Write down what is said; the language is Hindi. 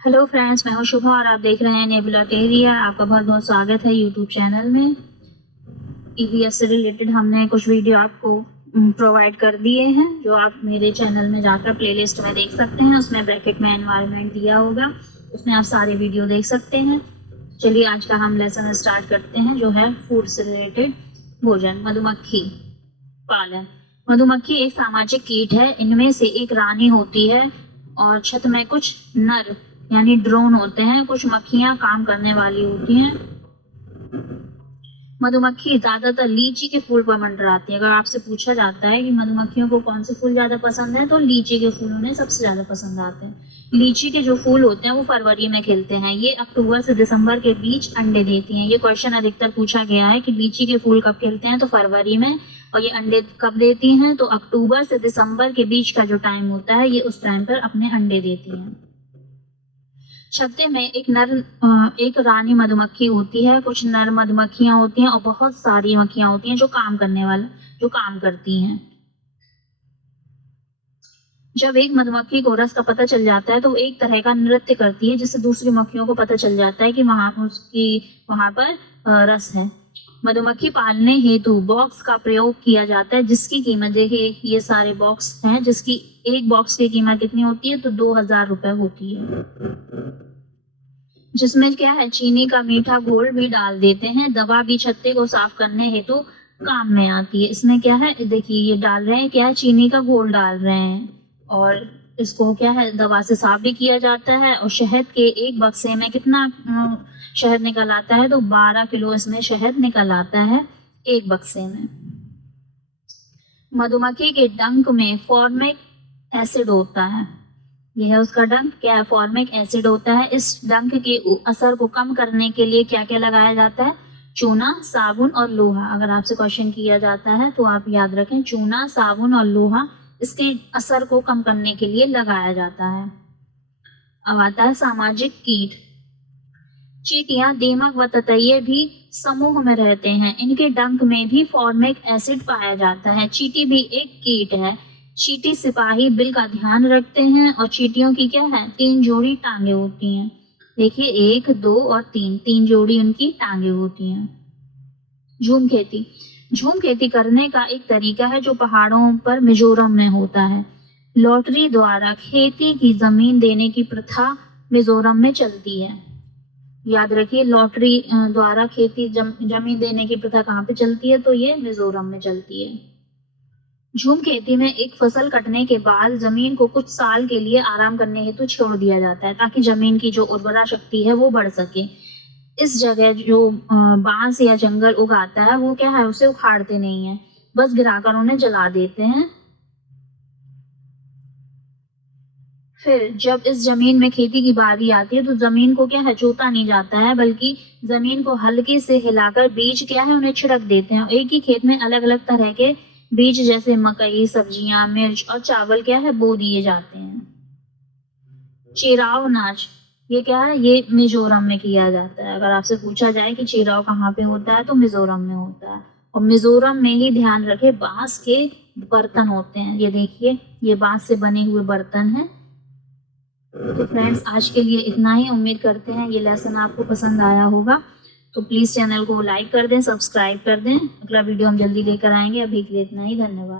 हेलो फ्रेंड्स, मैं हूं शुभा और आप देख रहे हैं नेबुला टेरिया। आपका बहुत बहुत स्वागत है यूट्यूब चैनल में। ईवीएस से रिलेटेड हमने कुछ वीडियो आपको प्रोवाइड कर दिए हैं, जो आप मेरे चैनल में जाकर प्लेलिस्ट में देख सकते हैं। उसमें ब्रैकेट में एनवायरनमेंट दिया होगा, उसमें आप सारे वीडियो देख सकते हैं। चलिए आज का हम लेसन स्टार्ट करते हैं, जो है फूड से रिलेटेड भोजन। मधुमक्खी पालन। मधुमक्खी एक सामाजिक कीट है। इनमें से एक रानी होती है और छत में कुछ नर यानी ड्रोन होते हैं। कुछ मक्खियां काम करने वाली होती हैं। मधुमक्खी ज्यादातर लीची के फूल पर मंडराती है। अगर आपसे पूछा जाता है कि मधुमक्खियों को कौन से फूल ज्यादा पसंद है, तो लीची के फूल उन्हें सबसे ज्यादा पसंद आते हैं। लीची के जो फूल होते हैं वो फरवरी में खिलते हैं। ये अक्टूबर से दिसंबर के बीच अंडे देती हैं। ये क्वेश्चन अधिकतर पूछा गया है कि लीची के फूल कब खिलते हैं, तो फरवरी में। और ये अंडे कब देती हैं, तो अक्टूबर से दिसंबर के बीच का जो टाइम होता है, ये उस टाइम पर अपने अंडे देती हैं। छत्ते में एक रानी मधुमक्खी होती है, कुछ नर मधुमक्खियां होती हैं और बहुत सारी मक्खियां होती हैं जो काम करती हैं। जब एक मधुमक्खी को रस का पता चल जाता है तो वो एक तरह का नृत्य करती है, जिससे दूसरी मक्खियों को पता चल जाता है कि वहां पर रस है। मधुमक्खी पालने हेतु बॉक्स का प्रयोग किया जाता है, जिसकी कीमत देखिए, ये सारे बॉक्स हैं, जिसकी एक बॉक्स की कीमत कितनी होती है, तो 2000 रुपए होती है। जिसमें क्या है, चीनी का मीठा घोल भी डाल देते हैं। दवा भी छत्ते को साफ करने हेतु काम में आती है। इसमें क्या है, देखिए ये डाल रहे हैं, क्या है, चीनी का घोल डाल रहे हैं और इसको क्या है, दवा से साफ भी किया जाता है। और शहद के एक बक्से में कितना शहद निकल आता है, तो 12 किलो इसमें शहद निकल आता है एक बक्से में। मधुमक्खी के डंक में फॉर्मिक एसिड होता है। यह है उसका डंक, क्या है, फॉर्मिक एसिड होता है। इस डंक के असर को कम करने के लिए क्या क्या लगाया जाता है, चूना, साबुन और लोहा। अगर आपसे क्वेश्चन किया जाता है तो आप याद रखें, चूना, साबुन और लोहा इसके असर को कम करने के लिए लगाया जाता है। अब आता है सामाजिक कीट। चींटियां, दीमक व ततैये भी समूह में रहते हैं। इनके डंक में भी फॉर्मिक एसिड पाया जाता है। चींटी भी एक कीट है। चींटी सिपाही बिल का ध्यान रखते हैं और चींटियों की क्या है, 3 जोड़ी टांगे होती हैं। देखिए 1, 2 और 3 जोड़ी उनकी टांगे होती हैं। झूम खेती। झूम खेती करने का एक तरीका है जो पहाड़ों पर मिजोरम में होता है। लॉटरी द्वारा खेती की जमीन देने की प्रथा मिजोरम में चलती है। याद रखिए, लॉटरी द्वारा खेती जमीन देने की प्रथा कहाँ पे चलती है, तो ये मिजोरम में चलती है। झूम खेती में एक फसल कटने के बाद जमीन को कुछ साल के लिए आराम करने हेतु छोड़ दिया जाता है, ताकि जमीन की जो उर्वरा शक्ति है वो बढ़ सके। इस जगह जो बांस या जंगल उगाता है, वो क्या है, उसे उखाड़ते नहीं है, बस गिराकर उन्हें जला देते हैं। फिर जब इस जमीन में खेती की बारी आती है, तो जमीन को क्या है, जोता नहीं जाता है, बल्कि जमीन को हल्के से हिलाकर बीज क्या है, उन्हें छिड़क देते हैं। एक ही खेत में अलग अलग तरह के बीज, जैसे मकई, सब्जियां, मिर्च और चावल क्या है, बो दिए जाते हैं। चिराव नाच, ये क्या है, ये मिजोरम में किया जाता है। अगर आपसे पूछा जाए कि चिराव कहाँ पे होता है, तो मिजोरम में होता है। और मिजोरम में ही ध्यान रखे, बांस के बर्तन होते हैं। ये देखिए, ये बांस से बने हुए बर्तन हैं। तो फ्रेंड्स, आज के लिए इतना ही। उम्मीद करते हैं ये लेसन आपको पसंद आया होगा। तो प्लीज़ चैनल को लाइक कर दें, सब्सक्राइब कर दें। अगला वीडियो हम जल्दी लेकर आएंगे। अभी के लिए इतना ही, धन्यवाद।